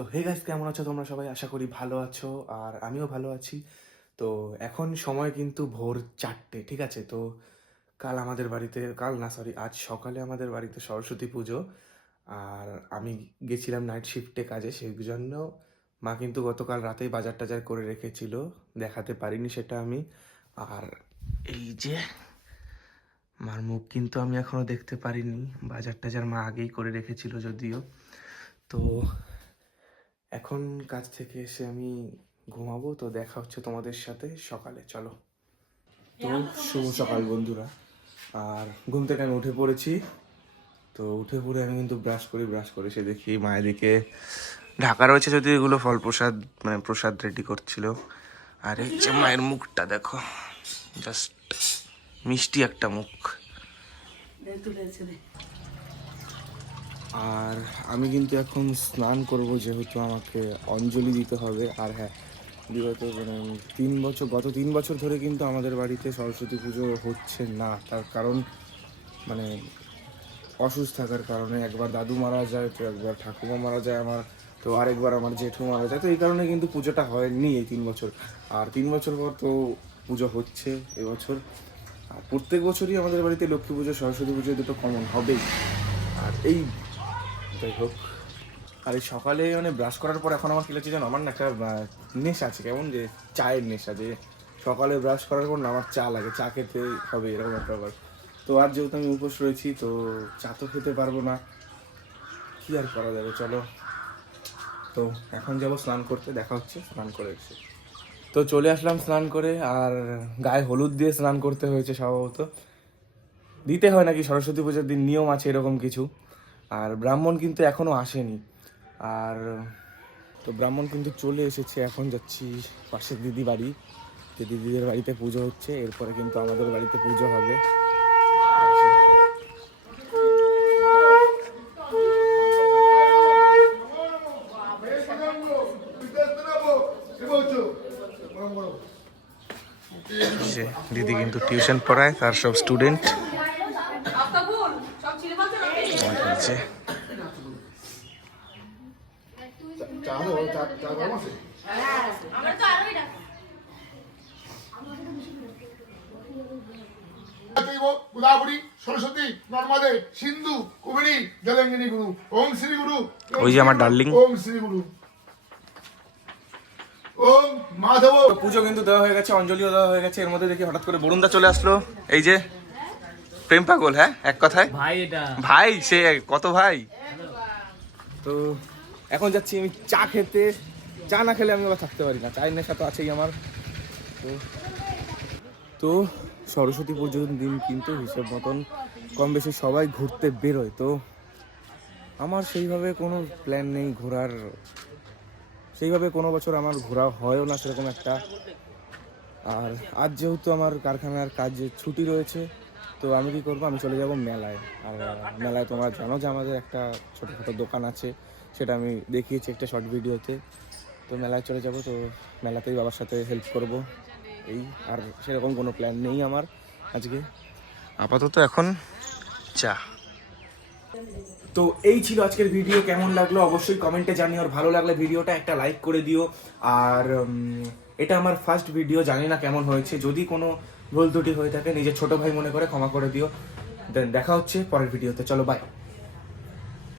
তো hey guys, কেমন আছো তোমরা সবাই? আশা করি ভালো আছো, আর আমিও ভালো আছি। তো এখন সময় কিন্তু ভোর 4টে, ঠিক আছে? তো আজ সকালে আমাদের বাড়িতে সরস্বতী পুজো। আর আমি গেছিলাম নাইট শিফটে কাজে, সেই জন্য মা কিন্তু গতকাল রাতেই বাজার টাজার করে রেখেছিল, দেখাতে পারিনি সেটা আমি। আর এই যে মার মুখ কিন্তু আমি এখনো দেখতে পারিনি, বাজার টাজার মা আগেই করে রেখেছিল যদিও। তো এখন কাজ থেকে এসে আমি ঘুমাবো, তো দেখা হচ্ছে তোমাদের সাথে সকালে। চলো। তো শুভ সকাল বন্ধুরা। আর ঘুম থেকে আমি উঠে পড়েছি। তো উঠে পড়ে আমি কিন্তু ব্রাশ করে সে দেখি মায়ের দিকে ঢাকা রয়েছে, যদি এগুলো ফল প্রসাদ, মানে প্রসাদ রেডি করছিল। আর এই যে মায়ের মুখটা দেখো, জাস্ট মিষ্টি একটা মুখ। আর আমি কিন্তু এখন স্নান করব, যেহেতু আমাকে অঞ্জলি দিতে হবে। আর হ্যাঁ, বিগত গত 3 বছর ধরে কিন্তু আমাদের বাড়িতে সরস্বতী পুজো হচ্ছে না। তার কারণ মানে অসুস্থ থাকার কারণে, একবার দাদু মারা যায়, তো একবার ঠাকুমা মারা যায় আমার, তো আরেকবার আমার জেঠু মারা যায়। তো এই কারণে কিন্তু পুজোটা হয়নি এই 3 বছর। আর 3 বছর পর তো পুজো হচ্ছে এবছর। আর প্রত্যেক বছরই আমাদের বাড়িতে লক্ষ্মী পুজো, সরস্বতী পুজো দুটো কমন হবেই। আর এই যাই হোক, আর এই সকালে মানে ব্রাশ করার পর এখন আমার কী লাগছে জানো, আমার না একটা নেশা আছে, কেমন যে চায়ের নেশা, যে সকালে ব্রাশ করার পর না আমার চা লাগে, চা খেতে হবে এরকম একটা ব্যাপার। তো আর যেহেতু আমি উপোস রয়েছি, তো চা তো খেতে পারবো না, কী আর করা যাবে। চলো, তো এখন যাবো স্নান করতে, দেখা হচ্ছে স্নান করে এসে। তো চলে আসলাম স্নান করে, আর গায়ে হলুদ দিয়ে স্নান করতে হয়েছে সম্ভবত, দিতে হয় নাকি সরস্বতী পুজোর দিন, নিয়ম আছে এরকম কিছু। আর ব্রাহ্মণ কিন্তু এখনও আসেনি। আর তো ব্রাহ্মণ কিন্তু চলে এসেছে, এখন যাচ্ছি পাশের দিদি বাড়ি, যে দিদিদের বাড়িতে পুজো হচ্ছে, এরপরে কিন্তু আমাদের বাড়িতে পুজো হবে। দিদি কিন্তু টিউশন পড়ায়, তার সব স্টুডেন্ট আছে। সরস্বতী নর্মদে সিন্ধু কুবেরী জলঙ্গিনী গুরু ওম শ্রী গুরু। ওই যে আমার ডার্লিং। ওম শ্রী গুরু ওম মাধব। পুজো কিন্তু দেওয়া হয়ে গেছে, অঞ্জলিও দেওয়া হয়ে গেছে। এর মধ্যে দেখি হঠাৎ করে বরুণদা চলে আসলো, এই যে প্রেম পাগল। হ্যাঁ, এক কথায় ভাই, এটা ভাই, সে কত ভাই। তো এখন যাচ্ছি আমি চা খেতে। চা না খেলে আমি আবার থাকতে পারি না, চায়ের নেশা তো আছেই আমার। তো সরস্বতী পুজোর দিন কিন্তু হিসেব মতন কম বেশি সবাই ঘুরতে বেরোয়। তো আমার সেইভাবে কোনো প্ল্যান নেই ঘোরার, সেইভাবে কোনো বছর আমার ঘোরা হয়ও না সেরকম একটা। আর আজ যেহেতু আমার কারখানার কাজ ছুটি রয়েছে, তো আমি কী করবো, আমি চলে যাব মেলায়। আর মেলায় তোমরা জানো যে আমাদের একটা ছোটোখাটো দোকান আছে, সেটা আমি দেখিয়েছি একটা শর্ট ভিডিওতে। তো মেলায় চলে যাব, তো মেলাতেই বাবার সাথে হেল্প করব এই। আর সেরকম কোনো প্ল্যান নেই আমার আজকে আপাতত। এখন চা। তো এই ছিল আজকের ভিডিও। কেমন লাগলো অবশ্যই কমেন্টে জানিও, আর ভালো লাগলে ভিডিওটা একটা লাইক করে দিও। আর এটা আমার ফার্স্ট ভিডিও, জানি না কেমন হয়েছে, যদি কোনো ভুল ত্রুটি হয়ে থাকে নিজের ছোট ভাই মনে করে ক্ষমা করে দিও। দেন দেখা হচ্ছে পরের ভিডিওতে। চলো, বাই।